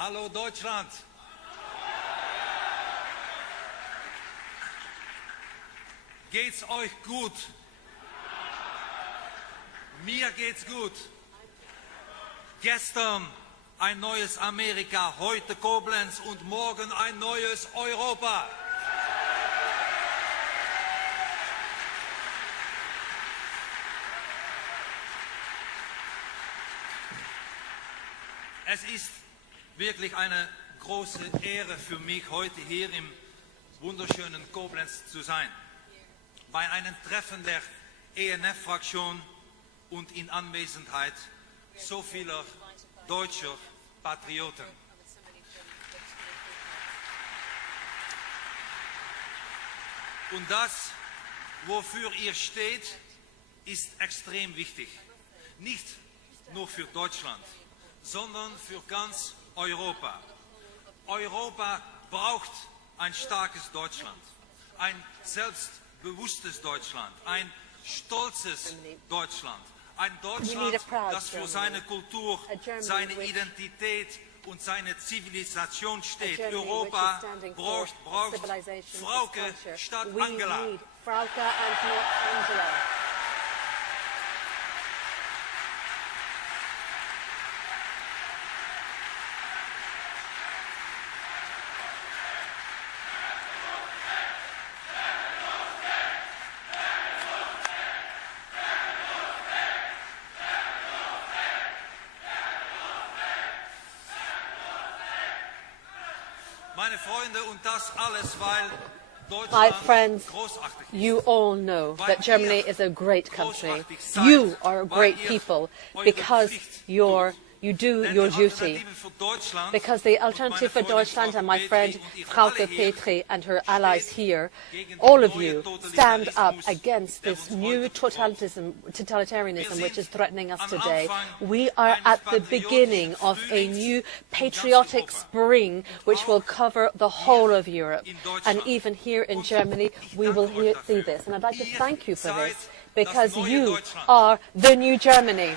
Hallo Deutschland! Geht's euch gut? Mir geht's gut. Gestern ein neues Amerika, heute Koblenz und morgen ein neues Europa. Es ist wirklich eine große Ehre für mich, heute hier im wunderschönen Koblenz zu sein. Bei einem Treffen der ENF-Fraktion und in Anwesenheit so vieler deutscher Patrioten. Und das, wofür ihr steht, ist extrem wichtig. Nicht nur für Deutschland, sondern für ganz Europa. Europa braucht ein starkes Deutschland, ein selbstbewusstes Deutschland, ein stolzes Deutschland, ein Deutschland, das für seine Kultur, seine Identität und seine Zivilisation steht. Europa braucht Frauke statt Angela. My friends, you all know that Germany is a great country. You are great people because you do your duty. Because the Alternative for Deutschland and my friend Frauke Petri and her allies here, all of you stand up against this new totalitarianism which is threatening us today. We are at the beginning of a new patriotic spring which will cover the whole of Europe. And even here in Germany, we will see this. And I'd like to thank you for this, because you are the new Germany.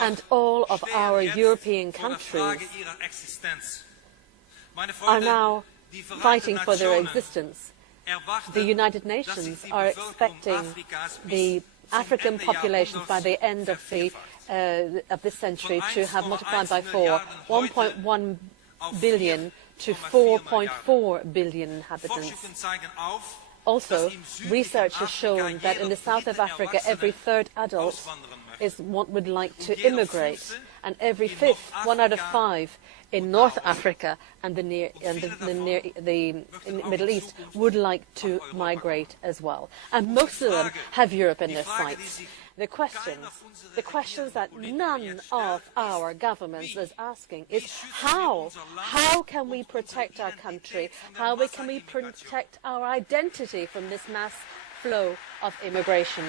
And all of our European countries are now fighting for their existence. The United Nations are expecting the African populations by the end of this century to have multiplied by 4, 1.1 billion to 4.4 billion inhabitants. Also, research has shown that in the south of Africa, every third adult would like to immigrate, and every fifth, 1 out of 5, in North Africa and the Middle East would like to migrate as well. And most of them have Europe in their sights. The questions that none of our governments is asking is how can we protect our country? How can we protect our identity from this mass flow of immigration?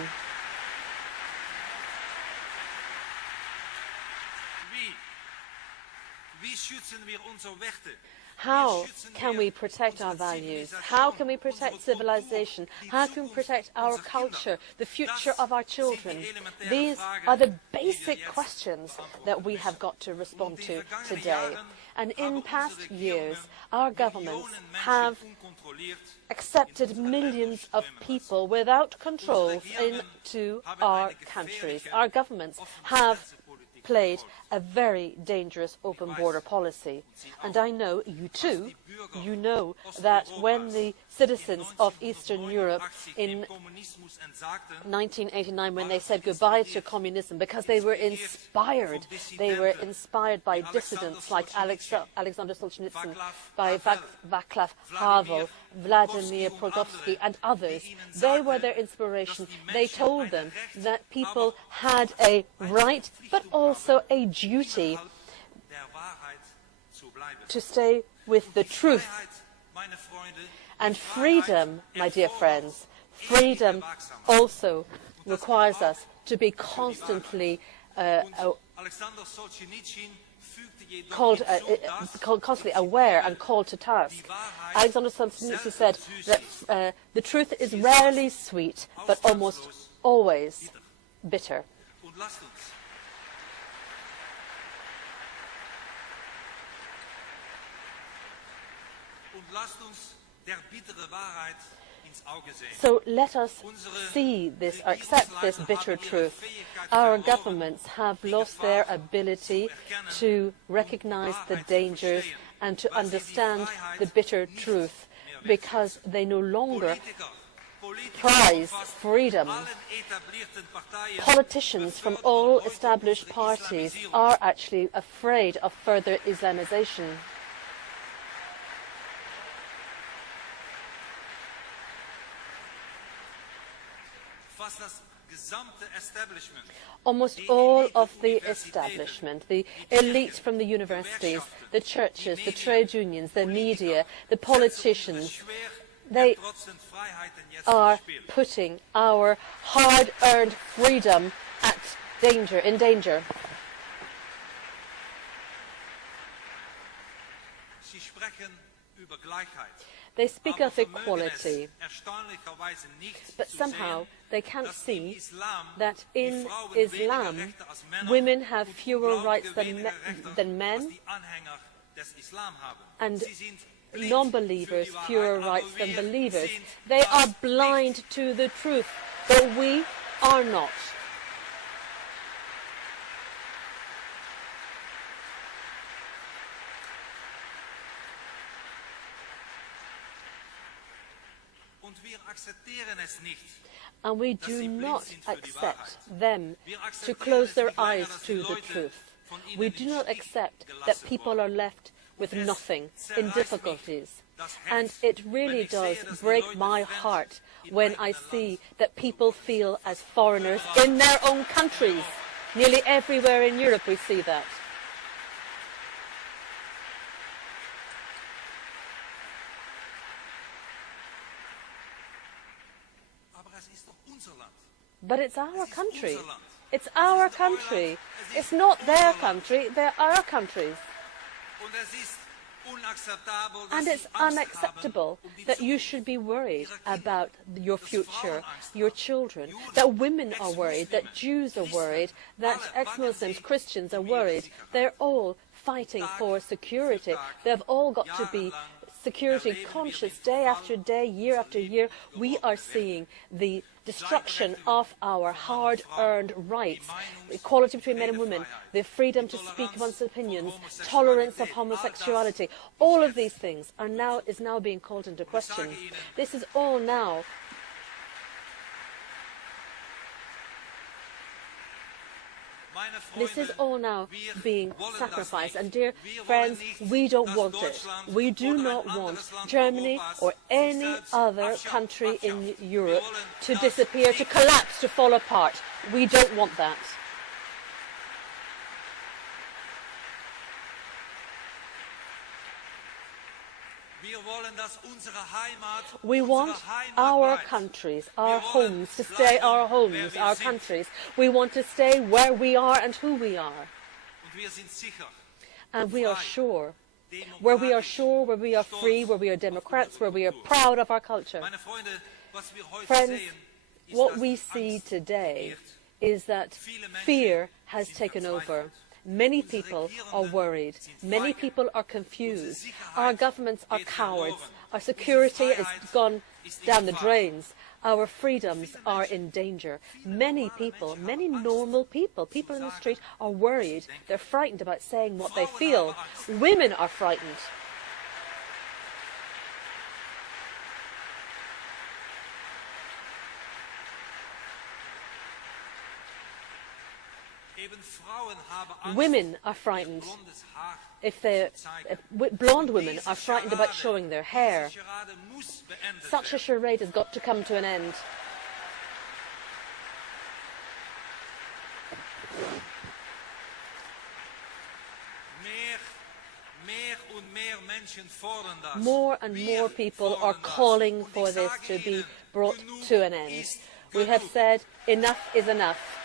How can we protect our values? How can we protect civilization? How can we protect our culture, the future of our children? These are the basic questions that we have got to respond to today. And in past years, our governments have accepted millions of people without controls into our countries. Our governments have played a very dangerous open border policy. And I know, you too, you know that when the citizens of Eastern Europe in 1989, when they said goodbye to communism, because they were inspired by dissidents like Alexander Solzhenitsyn, by Václav Havel, Vladimir Prudovsky and others, they were their inspiration. They told them that people had a right but also a duty to stay with the truth. And freedom, my dear friends, freedom also requires us to be constantly constantly aware and called to task. Alexander Solzhenitsyn said that the truth is rarely sweet, but almost always bitter. So let us see this, or accept this bitter truth. Our governments have lost their ability to recognize the dangers and to understand the bitter truth because they no longer prize freedom. Politicians from all established parties are actually afraid of further Islamization. Almost all of the establishment, the elite from the universities, the churches, the trade unions, the media, the politicians, they are putting our hard-earned freedom in danger. They speak of equality, but somehow they can't see that in Islam, women have fewer rights than men, and non-believers fewer rights than believers. They are blind to the truth, but we are not. And we do not accept them to close their eyes to the truth. We do not accept that people are left with nothing in difficulties. And it really does break my heart when I see that people feel as foreigners in their own countries. Nearly everywhere in Europe we see that. But it's our country. It's our country. It's not their country, they're our countries. And it's unacceptable that you should be worried about your future, your children, that women are worried, that Jews are worried, that ex-Muslims, Christians are worried. They're all fighting for security. They've all got to be security conscious day after day, year after year. We are seeing the destruction of our hard-earned rights, equality between men and women, the freedom to speak one's opinions, tolerance of homosexuality. All of these things is now being called into question. This is all now being sacrificed. And dear friends, we don't want it. We do not want Germany or any other country in Europe to disappear, to collapse, to fall apart. We don't want that. We want our countries, our homes, to stay our homes, our countries. We want to stay where we are and who we are. And we are sure. Where we are sure, where we are free, where we are democrats, where we are proud of our culture. Friends, what we see today is that fear has taken over. Many people are worried. Many people are confused. Our governments are cowards. Our security has gone down the drains. Our freedoms are in danger. Many people, many normal people, people in the street are worried. They're frightened about saying what they feel. Women are frightened. Women are frightened. Blonde women are frightened about showing their hair. Such a charade has got to come to an end. More and more people are calling for this to be brought to an end. We have said enough is enough.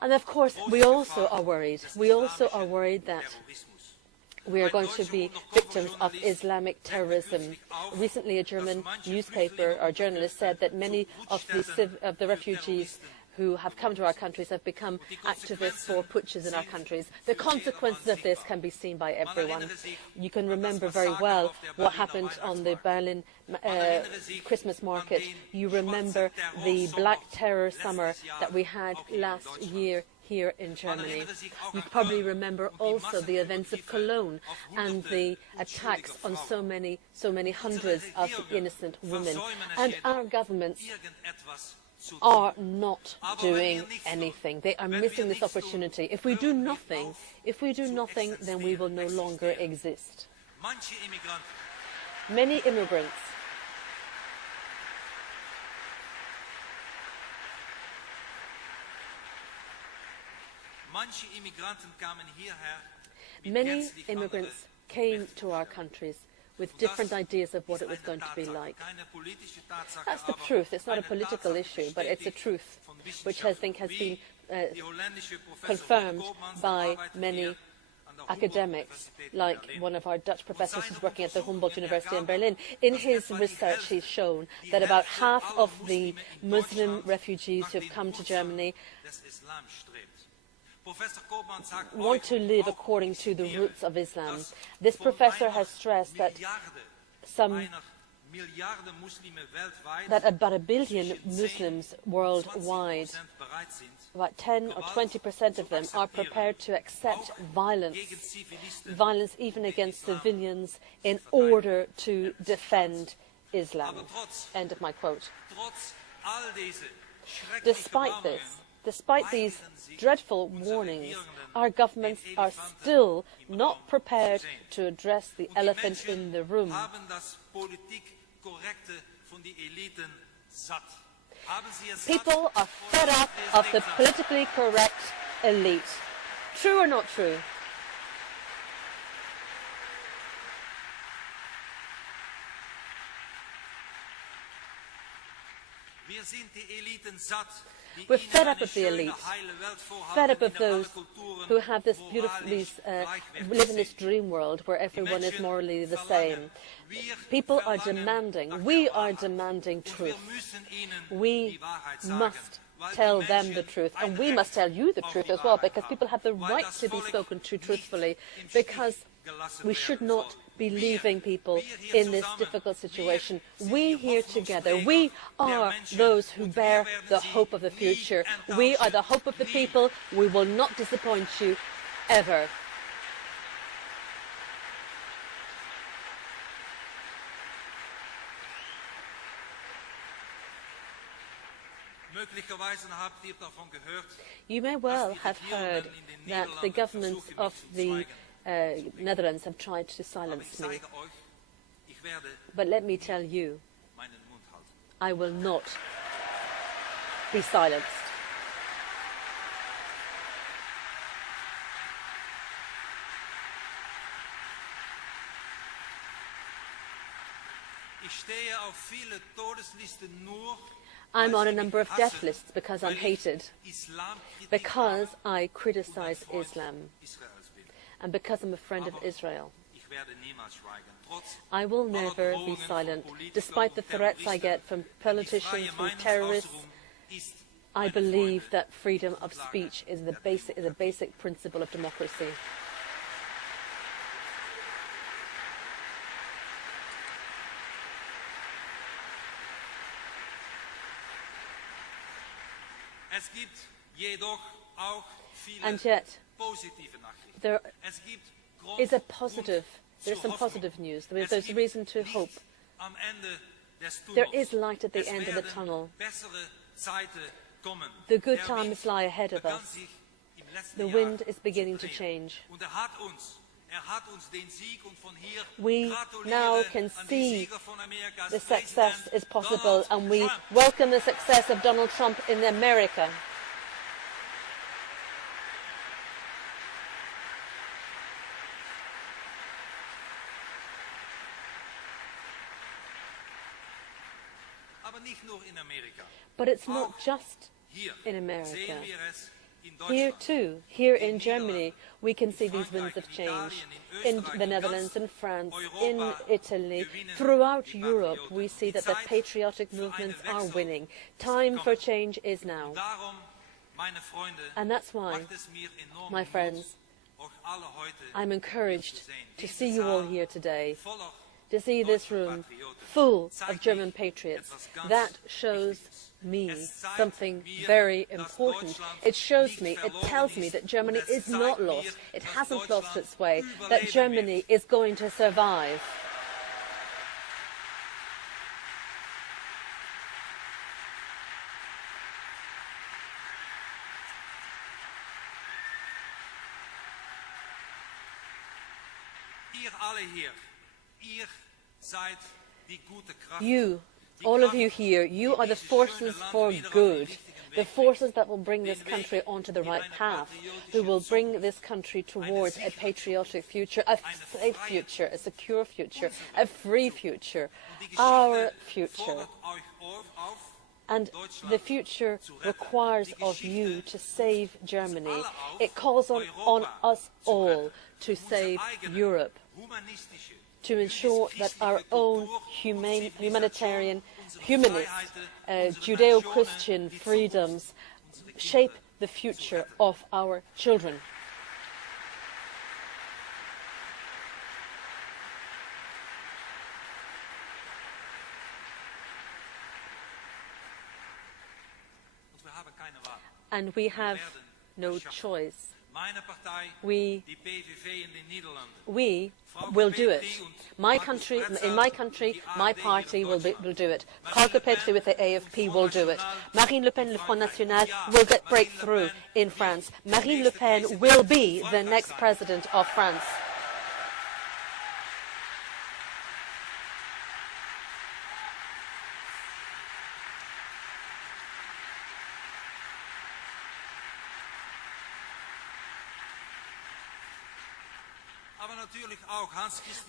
And of course, we also are worried. We also are worried that we are going to be victims of Islamic terrorism. Recently, a German newspaper or journalist said that many of the refugees who have come to our countries have become activists for putches in our countries. The consequences of this can be seen by everyone. You can remember very well what happened on the Berlin Christmas market. You remember the Black Terror summer that we had last year here in Germany. You probably remember also the events of Cologne and the attacks on so many hundreds of innocent women. And our governments are not doing anything. They are missing this opportunity. If we do nothing, then we will no longer exist. Many immigrants came to our countries with different ideas of what it was going to be like. That's the truth. It's not a political issue, but it's a truth which I think has been confirmed by many academics, like one of our Dutch professors who's working at the Humboldt University in Berlin. In his research, he's shown that about half of the Muslim refugees who have come to Germany want to live according to the roots of Islam. This professor has stressed that about 1 billion Muslims worldwide, about 10 or 20% of them, are prepared to accept violence even against civilians, in order to defend Islam. End of my quote. Despite these dreadful warnings, our governments are still not prepared to address the elephant in the room. People are fed up of the politically correct elite. True or not true? We're fed up of the elite, fed up of those who have this live in this dream world where everyone is morally the same. People are demanding, we are demanding truth. We must tell them the truth, and we must tell you the truth as well, because people have the right to be spoken to truthfully, because we should not be leaving people in this difficult situation. We here together, we are those who bear the hope of the future. We are the hope of the people. We will not disappoint you, ever. You may well have heard that the governments of the Netherlands have tried to silence me. But let me tell you, I will not be silenced. I'm on a number of death lists because I'm hated, because I criticize Islam, and because I'm a friend of Israel. I will never be silent. Despite the threats I get from politicians, from terrorists, I believe that freedom of speech is a basic principle of democracy. And yet, there is some positive news. There's reason to hope. There is light at the end of the tunnel. The good times lie ahead of us. The wind is beginning to change. We now can see the success is possible, and we welcome the success of Donald Trump in America. But it's not just in America. Here too, here in Germany, we can see these winds of change. In the Netherlands, in France, in Italy, throughout Europe, we see that the patriotic movements are winning. Time for change is now. And that's why, my friends, I'm encouraged to see you all here today, to see this room full of German patriots. That shows me something very important. It shows me, it tells me that Germany is not lost. It hasn't lost its way, that Germany is going to survive. You, all of you here, you are the forces for good, the forces that will bring this country onto the right path, who will bring this country towards a patriotic future, a safe future, a secure future, a free future, our future. And the future requires of you to save Germany. It calls on us all to save Europe, to ensure that our own humanitarian, humanist, Judeo-Christian freedoms shape the future of our children. And we have no choice. We will do it. My country, in my country, my party will do it. Volker Petri with the AFP will do it. Marine Le Pen, Le Front National, will break through in France. Marine Le Pen will be the next president of France.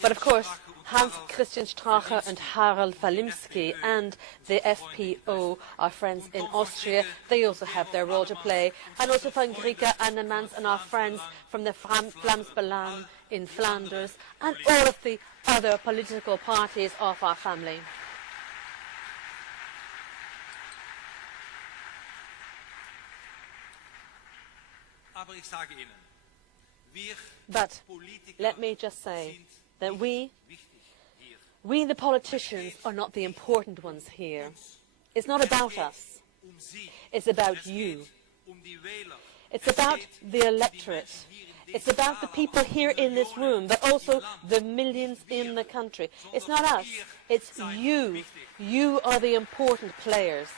But of course, Hans-Christian Strache and Harald Walimski and the FPO, our friends in Austria, they also have their role to play. And also Van Grieke and the Mans and our friends from the Vlaams Belang in Flanders and all of the other political parties of our family. But let me just say that we the politicians, are not the important ones here. It's not about us. It's about you. It's about the electorate. It's about the people here in this room, but also the millions in the country. It's not us. It's you. You are the important players.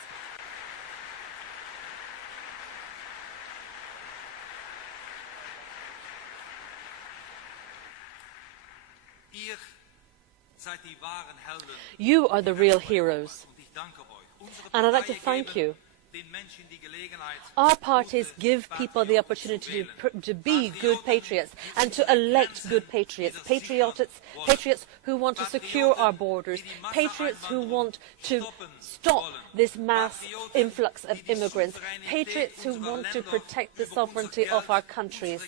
You are the real heroes, and I'd like to thank you. Our parties give people the opportunity to be good patriots and to elect good patriots, patriots who want to secure our borders, patriots who want to stop this mass influx of immigrants, patriots who want to protect the sovereignty of our countries,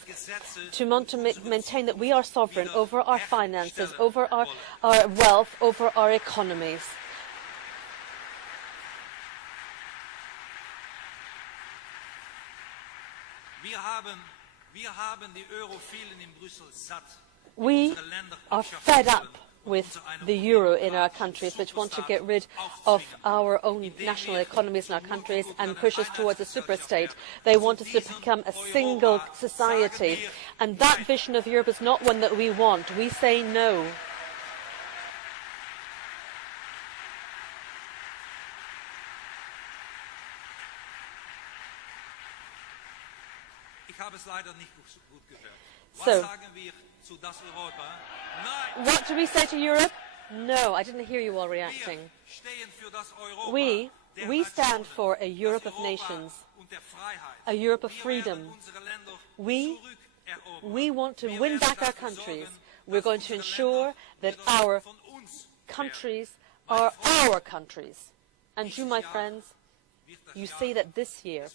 to want to maintain that we are sovereign over our finances, over our wealth, over our economies. We are fed up with the euro in our countries, which want to get rid of our own national economies in our countries and push us towards a superstate. They want us to become a single society. And that vision of Europe is not one that we want. We say no. So, what do we say to Europe? No, I didn't hear you all reacting. We stand for a Europe of nations, a Europe of freedom. We want to win back our countries. We're going to ensure that our countries are our countries. And you, my friends, you see that this year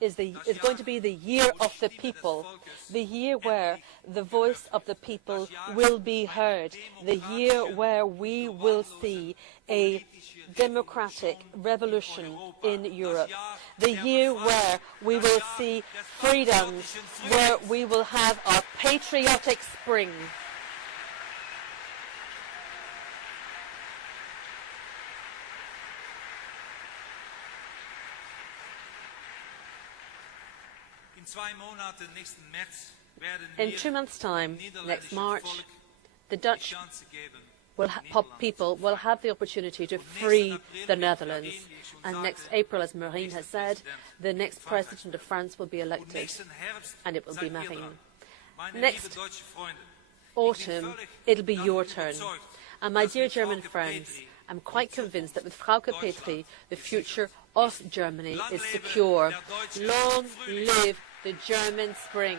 is going to be the year of the people, the year where the voice of the people will be heard, the year where we will see a democratic revolution in Europe, the year where we will see freedoms, where we will have our patriotic spring. In 2 months' time, next March, the Dutch people will have the opportunity to free the Netherlands. And next April, as Marine has said, the next president of France will be elected, and it will be Marine. Next autumn, it'll be your turn. And my dear German friends, I'm quite convinced that with Frauke Petry, the future of Germany is secure. Long live the German Spring.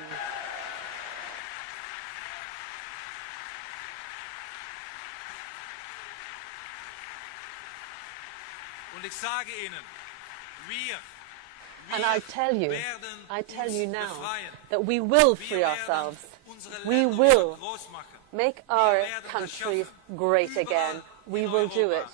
And I tell you now that we will free ourselves. We will make our countries great again. We will do it.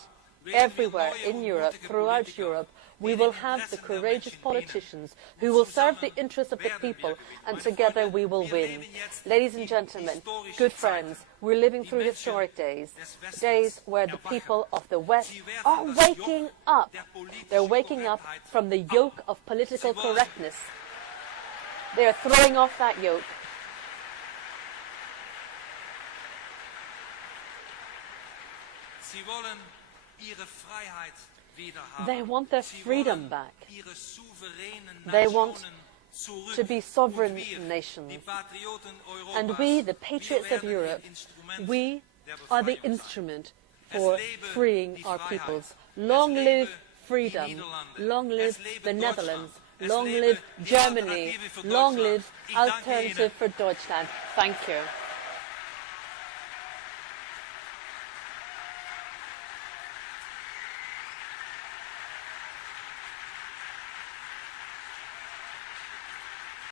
Everywhere in Europe, throughout Europe, we will have the courageous politicians who will serve the interests of the people, and together we will win. Ladies and gentlemen, good friends, we're living through historic days, days where the people of the West are waking up. They're waking up from the yoke of political correctness. They are throwing off that yoke. They want their freedom back. They want to be sovereign nations. And we, the patriots of Europe, we are the instrument for freeing our peoples. Long live freedom. Long live the Netherlands. Long live Germany. Long live Alternative for Deutschland. Thank you.